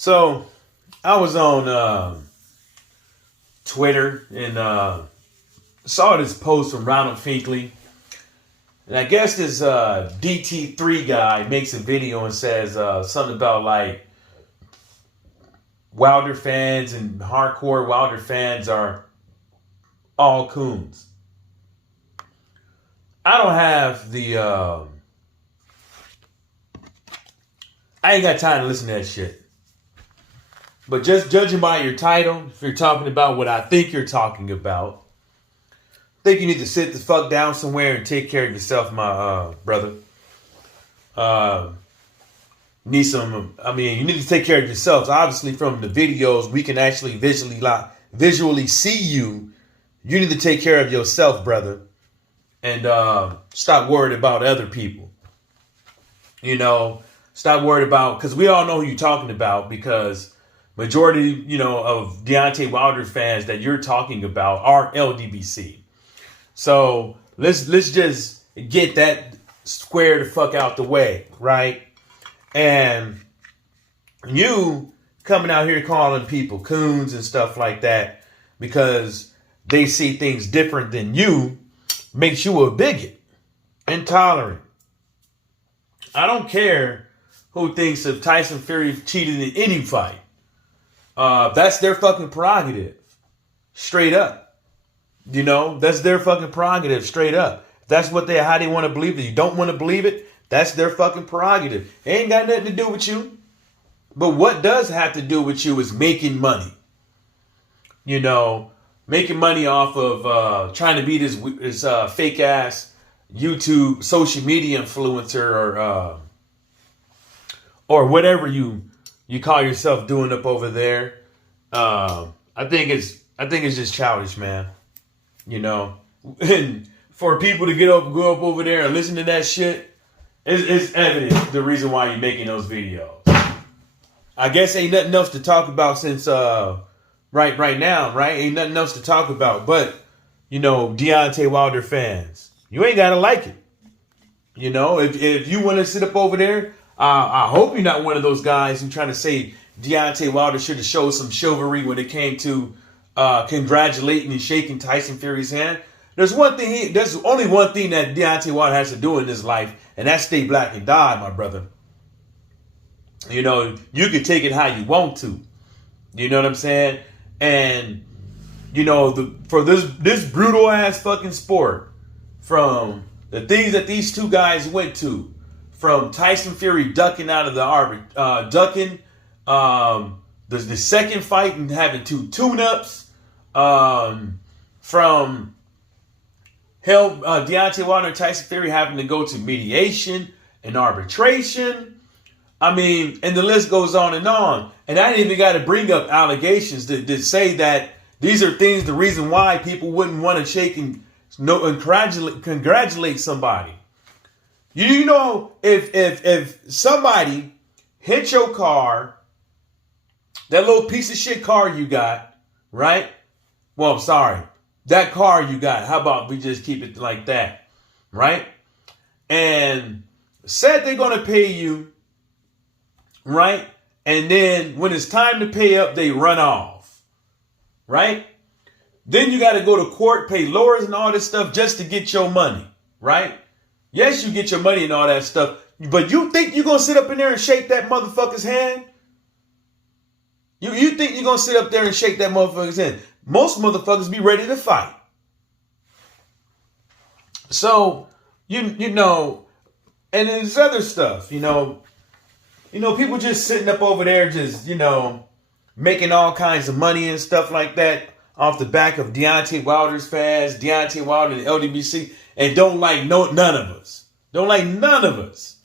So I was on Twitter and saw this post from Ronald Finkley. And I guess this DT3 guy makes a video and says something about like Wilder fans and hardcore Wilder fans are all coons. I don't have the I ain't got time to listen to that shit. But just judging by your title, if you're talking about what I think you're talking about, I think you need to sit the fuck down somewhere and take care of yourself, my brother. You need to take care of yourselves. Obviously, from the videos, we can actually visually see you. You need to take care of yourself, brother. And stop worrying about other people. You know, stop worried about, because we all know who you're talking about, because majority, of Deontay Wilder fans that you're talking about are Ldbc. So let's just get that square the fuck out the way, right? And you coming out here calling people coons and stuff like that because they see things different than you makes you a bigot, intolerant. I don't care who thinks if Tyson Fury cheated in any fight. That's their fucking prerogative. Straight up. That's their fucking prerogative, straight up. If that's how they want to believe it. You don't want to believe it, that's their fucking prerogative. It ain't got nothing to do with you. But what does have to do with you is making money. Making money off of trying to be this fake ass YouTube social media influencer or whatever you call yourself doing up over there. I think it's just childish, man. And for people to go up over there and listen to that shit, it's evident the reason why you're making those videos. I guess ain't nothing else to talk about since right now, right? Ain't nothing else to talk about. But Deontay Wilder fans, you ain't gotta like it. If you want to sit up over there, I hope you're not one of those guys who trying to say Deontay Wilder should have showed some chivalry when it came to congratulating and shaking Tyson Fury's hand. There's only one thing that Deontay Wilder has to do in his life, and that's stay black and die, my brother. You can take it how you want to. You know what I'm saying? And for this brutal ass fucking sport, from the things that these two guys went to, from Tyson Fury ducking out of the the second fight and having two tune-ups, from Deontay Wilder and Tyson Fury having to go to mediation and arbitration. And the list goes on. And I didn't even got to bring up allegations that say that these are things, the reason why people wouldn't want to shake and congratulate somebody. If somebody hit your car, that little piece of shit car you got, right? Well, I'm sorry. That car you got, how about we just keep it like that, right? And said they're going to pay you, right? And then when it's time to pay up, they run off, right? Then you got to go to court, pay lawyers and all this stuff just to get your money, right? Yes, you get your money and all that stuff, but you think you're going to sit up in there and shake that motherfucker's hand? You think you're going to sit up there and shake that motherfucker's hand? Most motherfuckers be ready to fight. So, and there's other stuff, people just sitting up over there just, making all kinds of money and stuff like that off the back of Deontay Wilder's fans, Deontay Wilder and Ldbc, and don't like none of us. Don't like none of us.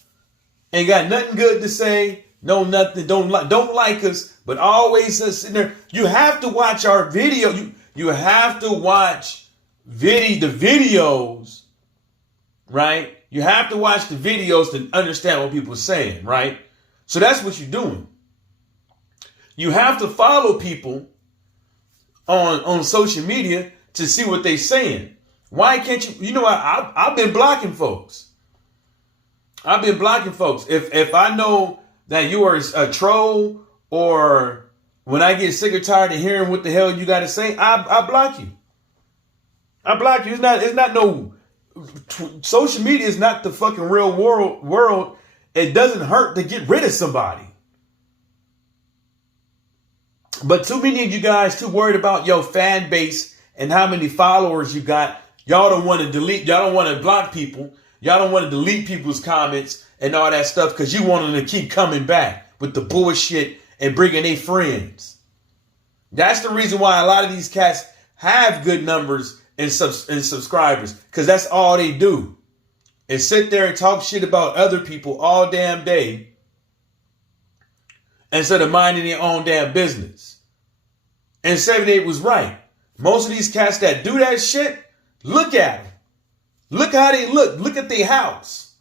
Ain't got nothing good to say. No, nothing. Don't like us, but always sitting there. You have to watch our video. You have to watch the videos, right? You have to watch the videos to understand what people are saying, right? So that's what you're doing. You have to follow people on social media to see what they're saying. Why can't you? I've been blocking folks. If I know that you are a troll or when I get sick or tired of hearing what the hell you got to say, I block you. I block you. It's not no social media is not the fucking real world. It doesn't hurt to get rid of somebody. But too many of you guys too worried about your fan base and how many followers you got. Y'all don't want to delete. Y'all don't want to block people. Y'all don't want to delete people's comments and all that stuff because you want them to keep coming back with the bullshit and bringing their friends. That's the reason why a lot of these cats have good numbers and subscribers, because that's all they do is sit there and talk shit about other people all damn day instead of minding their own damn business. And 78 was right. Most of these cats that do that shit, look at them. Look how they look. Look at their house.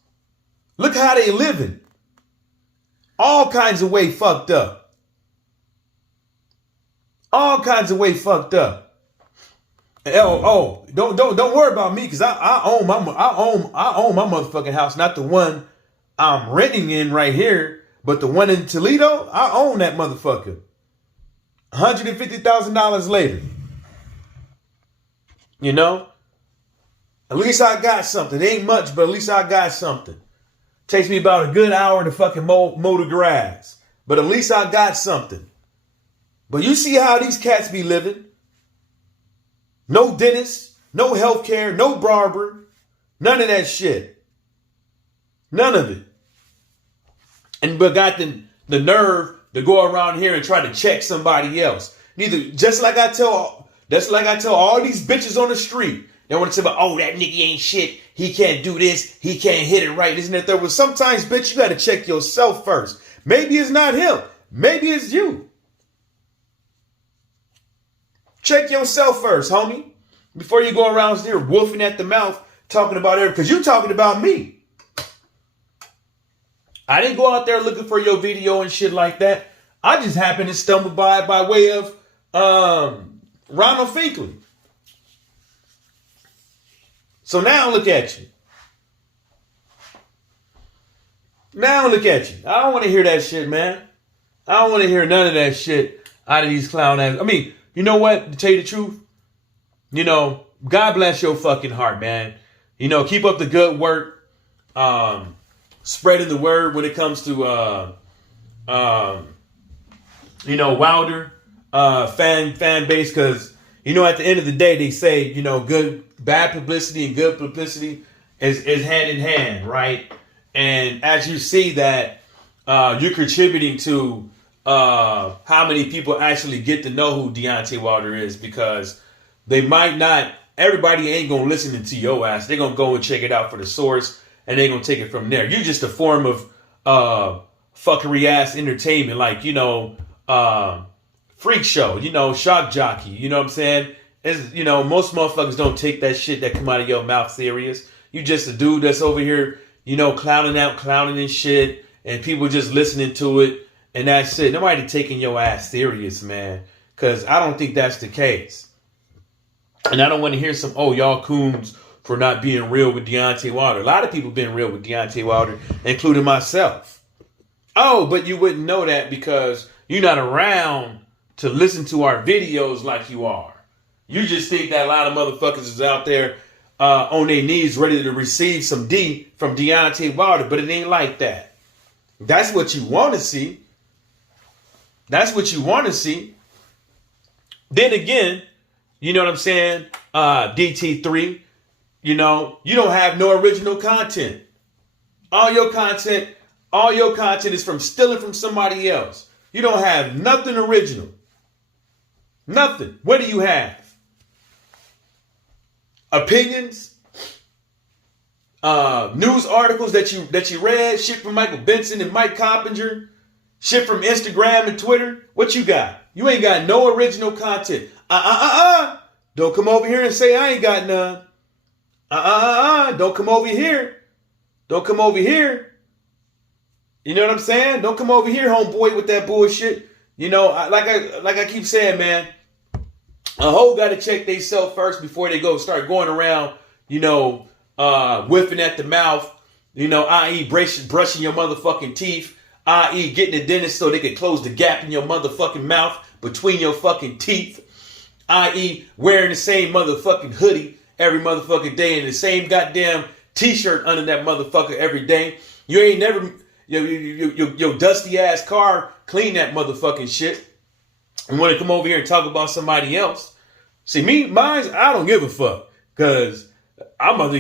Look how they living. All kinds of way fucked up. All kinds of way fucked up. Don't worry about me, because I own my motherfucking house, not the one I'm renting in right here, but the one in Toledo. I own that motherfucker. $150,000 later. You know? At least I got something. It ain't much, but at least I got something. Takes me about a good hour to fucking mow the grass. But at least I got something. But you see how these cats be living? No dentist, no healthcare, no barber, none of that shit. None of it. And but got the nerve to go around here and try to check somebody else. Just like I tell all these bitches on the street. They want to say about, oh, that nigga ain't shit. He can't do this. He can't hit it right. Isn't it? There was sometimes, bitch, you got to check yourself first. Maybe it's not him. Maybe it's you. Check yourself first, homie. Before you go around here wolfing at the mouth, talking about everything. Because you talking about me. I didn't go out there looking for your video and shit like that. I just happened to stumble by way of Ronald Finkley. So now look at you. Now look at you. I don't want to hear that shit, man. I don't want to hear none of that shit out of these clown ass. I mean, you know what? To tell you the truth, you know, God bless your fucking heart, man. You know, keep up the good work. Spreading the word when it comes to, you know, Wilder fan base. Because, you know, at the end of the day, they say, you know, bad publicity and good publicity is hand in hand, right? And as you see that, you're contributing to how many people actually get to know who Deontay Wilder is, because they might not, everybody ain't going to listen to your ass. They're going to go and check it out for the source, and they're going to take it from there. You're just a form of fuckery ass entertainment, like, you know, freak show, you know, shock jockey, you know what I'm saying? It's, you know, most motherfuckers don't take that shit that come out of your mouth serious. You just a dude that's over here, you know, clowning and shit, and people just listening to it, and that's it. Nobody taking your ass serious, man, because I don't think that's the case. And I don't want to hear some, oh, y'all coons for not being real with Deontay Wilder. A lot of people been real with Deontay Wilder, including myself. Oh, but you wouldn't know that because you're not around to listen to our videos like you are. You just think that a lot of motherfuckers is out there on their knees ready to receive some D from Deontay Wilder, but it ain't like that. That's what you want to see. That's what you want to see. Then again, you know what I'm saying? DT3, you know, you don't have no original content. All your content is from stealing from somebody else. You don't have nothing original. Nothing. What do you have? Opinions? News articles that you read? Shit from Michael Benson and Mike Coppinger? Shit from Instagram and Twitter? What you got? You ain't got no original content. Don't come over here and say I ain't got none. Don't come over here. Don't come over here. You know what I'm saying? Don't come over here, homeboy, with that bullshit. You know, like I keep saying, man, a hoe got to check theyself first before they start going around, you know, whiffing at the mouth, you know, i.e. brushing your motherfucking teeth, i.e. getting a dentist so they can close the gap in your motherfucking mouth between your fucking teeth, i.e. wearing the same motherfucking hoodie every motherfucking day and the same goddamn t-shirt under that motherfucker every day. You ain't never, your dusty ass car, clean that motherfucking shit. And want to come over here and talk about somebody else. See, mine, I don't give a fuck. Because I'm about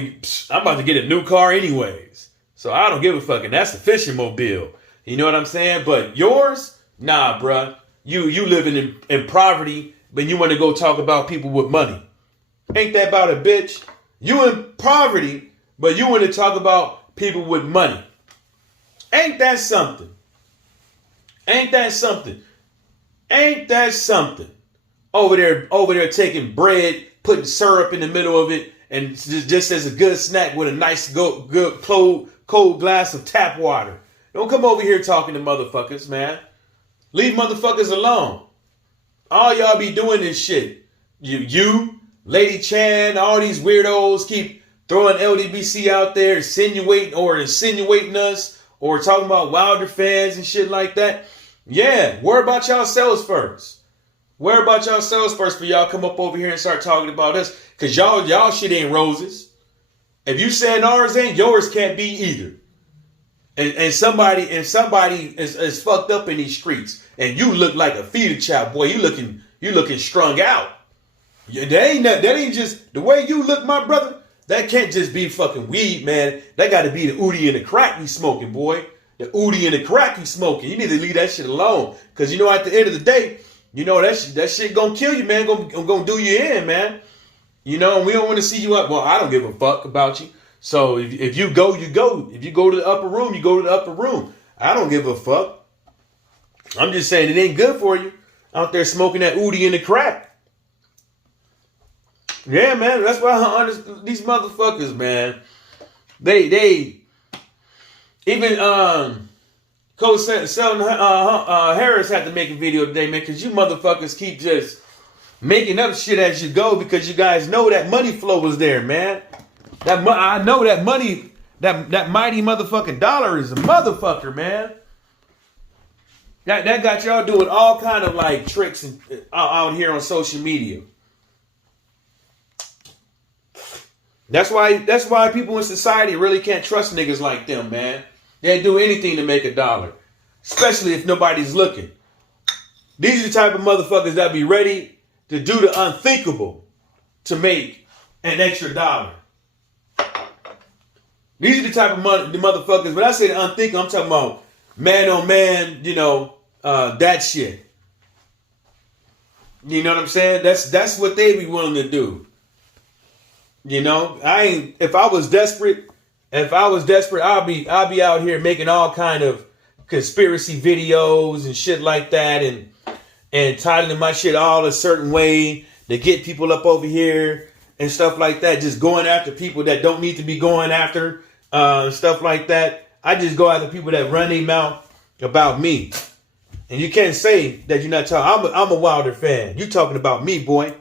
to get a new car anyways. So I don't give a fuck. And that's the fishing mobile. You know what I'm saying? But yours? Nah, bruh. You living in poverty, but you want to go talk about people with money. Ain't that about a bitch? You in poverty, but you want to talk about people with money. Ain't that something? Ain't that something? Ain't that something? Over there taking bread, putting syrup in the middle of it, and just as a good snack with a nice good cold glass of tap water. Don't come over here talking to motherfuckers, man. Leave motherfuckers alone. All y'all be doing this shit. You, Lady Chan, all these weirdos keep throwing Ldbc out there, insinuating us, or talking about Wilder fans and shit like that. Yeah, worry about yourselves first. Worry about yourselves first for y'all come up over here and start talking about us. Because y'all shit ain't roses. If you saying ours ain't, yours can't be either. And somebody is fucked up in these streets. And you look like a feeder child, boy. You looking strung out. That ain't just the way you look, my brother. That can't just be fucking weed, man. That got to be the oodie and the crack you smoking, boy. The oodie and the crack you smoking. You need to leave that shit alone. Because you know at the end of the day, you know that shit gonna kill you, man. Gonna do you in, man. You know, and we don't want to see you up. Well, I don't give a fuck about you. So if you go, you go. If you go to the upper room, you go to the upper room. I don't give a fuck. I'm just saying it ain't good for you out there smoking that oodie and the crack. Yeah, man. That's why these motherfuckers, man. They even Coach Selton Harris had to make a video today, man, because you motherfuckers keep just making up shit as you go because you guys know that money flow was there, man. I know that money, that mighty motherfucking dollar is a motherfucker, man. That got y'all doing all kind of like tricks out here on social media. That's why people in society really can't trust niggas like them, man. They'd do anything to make a dollar, especially if nobody's looking. These are the type of motherfuckers that be ready to do the unthinkable to make an extra dollar. These are the type of the motherfuckers. When I say the unthinkable, I'm talking about man on man, that shit. You know what I'm saying? That's what they be willing to do. You know, if I was desperate, I'll be out here making all kind of conspiracy videos and shit like that and titling my shit all a certain way to get people up over here and stuff like that. Just going after people that don't need to be going after, stuff like that. I just go after people that run their mouth about me. And you can't say that you're not talking. I'm a Wilder fan. You talking about me, boy.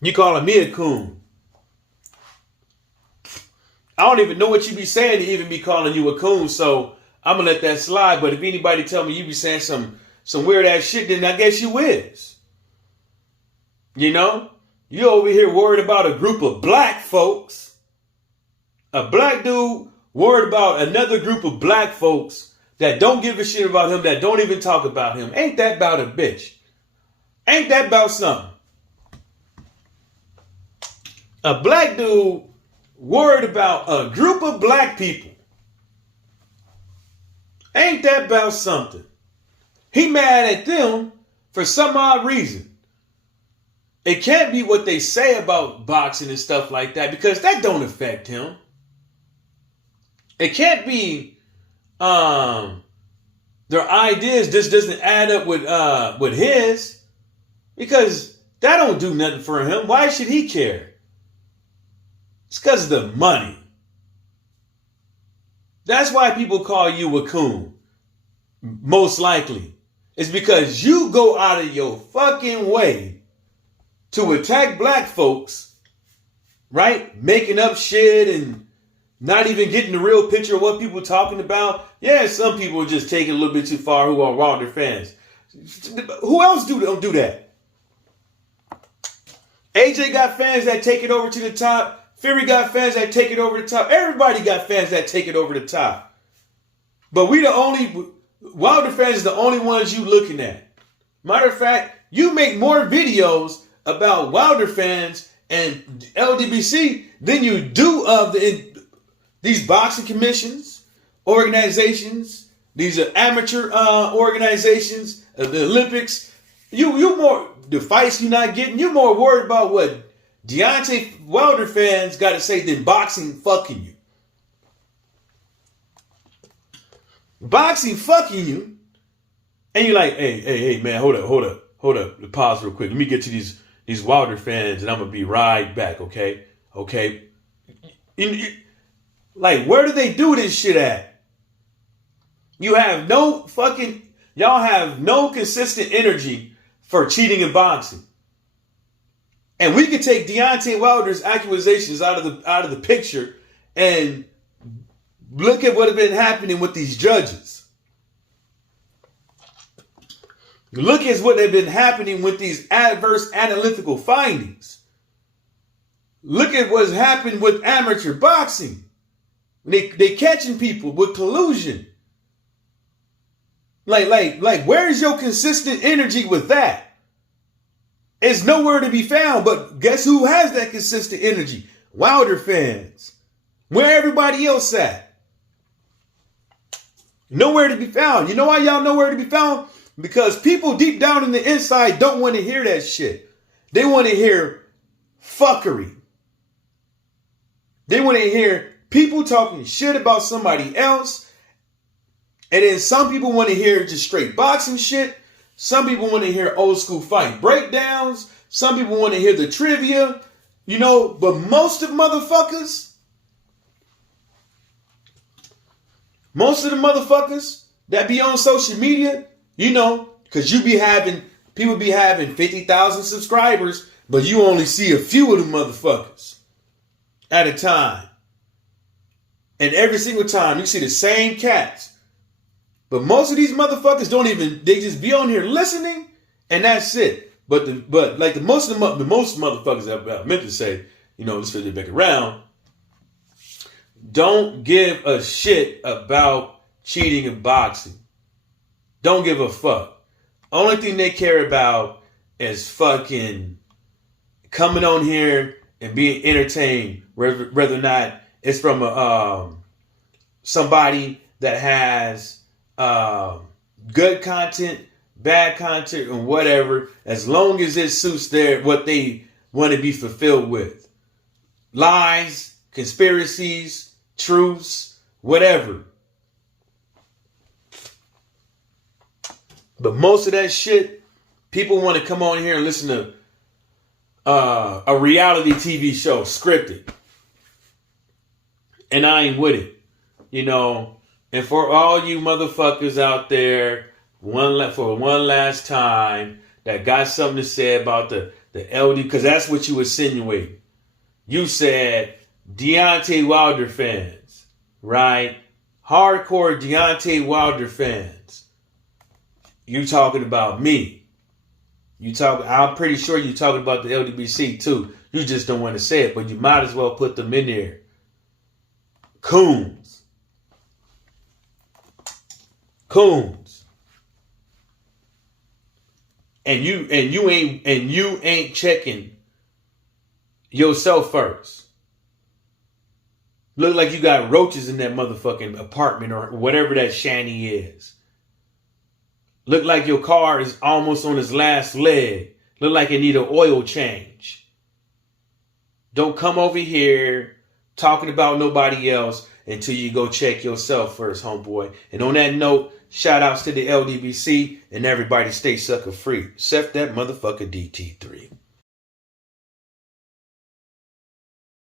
You calling me a coon. I don't even know what you be saying to even be calling you a coon, so I'm gonna let that slide. But if anybody tell me you be saying some weird ass shit, then I guess you is. You know? You over here worried about a group of black folks. A black dude worried about another group of black folks that don't give a shit about him, that don't even talk about him. Ain't that about a bitch? Ain't that about something? A black dude worried about a group of black people. Ain't that about something? He mad at them for some odd reason. It can't be what they say about boxing and stuff like that because that don't affect him. It can't be their ideas just doesn't add up with his because that don't do nothing for him. Why should he care? It's because of the money. That's why people call you a coon. Most likely. It's because you go out of your fucking way to attack black folks, right? Making up shit and, not even getting the real picture of what people are talking about. Yeah, some people just take it a little bit too far who are Wilder fans. Who else don't do that? AJ got fans that take it over to the top. Fury got fans that take it over the top. Everybody got fans that take it over the top. But Wilder fans is the only ones you looking at. Matter of fact, you make more videos about Wilder fans and Ldbc than you do of these boxing commissions, organizations, these are amateur organizations, the Olympics. You more, the fights you're not getting, you're more worried about what Deontay Wilder fans got to say than boxing fucking you. Boxing fucking you. And you're like, hey, man, hold up. Pause real quick. Let me get to these Wilder fans and I'm going to be right back, okay? Okay. Like, where do they do this shit at? Y'all have no consistent energy for cheating in boxing. And we could take Deontay Wilder's accusations out of the picture and look at what has been happening with these judges. Look at what has been happening with these adverse analytical findings. Look at what's happened with amateur boxing. They catching people with collusion. Like, where is your consistent energy with that? It's nowhere to be found, but guess who has that consistent energy? Wilder fans. Where everybody else at? Nowhere to be found. You know why y'all nowhere to be found? Because people deep down in the inside don't want to hear that shit. They want to hear fuckery. They want to hear people talking shit about somebody else. And then some people want to hear just straight boxing shit. Some people want to hear old school fight breakdowns. Some people want to hear the trivia. You know, but most of the motherfuckers that be on social media, you know, because people be having 50,000 subscribers, but you only see a few of them motherfuckers at a time. And every single time you see the same cats. But most of these motherfuckers they just be on here listening and that's it. But the most motherfuckers I meant to say, you know, let's flip it back around, don't give a shit about cheating in boxing. Don't give a fuck. Only thing they care about is fucking coming on here and being entertained, whether or not it's from somebody that has good content, bad content, and whatever, as long as it suits what they want to be fulfilled with. Lies, conspiracies, truths, whatever. But most of that shit, people want to come on here and listen to a reality TV show, scripted. And I ain't with it. You know, and for all you motherfuckers out there, for one last time, that got something to say about the LD, because that's what you insinuated. You said Deontay Wilder fans, right? Hardcore Deontay Wilder fans. You talking about me. I'm pretty sure you talking about the Ldbc too. You just don't want to say it, but you might as well put them in there. Coons. And you ain't checking yourself first. Look like you got roaches in that motherfucking apartment or whatever that shanty is. Look like your car is almost on its last leg. Look like it need an oil change. Don't come over here talking about nobody else until you go check yourself first, homeboy. And on that note, shout outs to the Ldbc and everybody stay sucker free. Except that motherfucker DT3.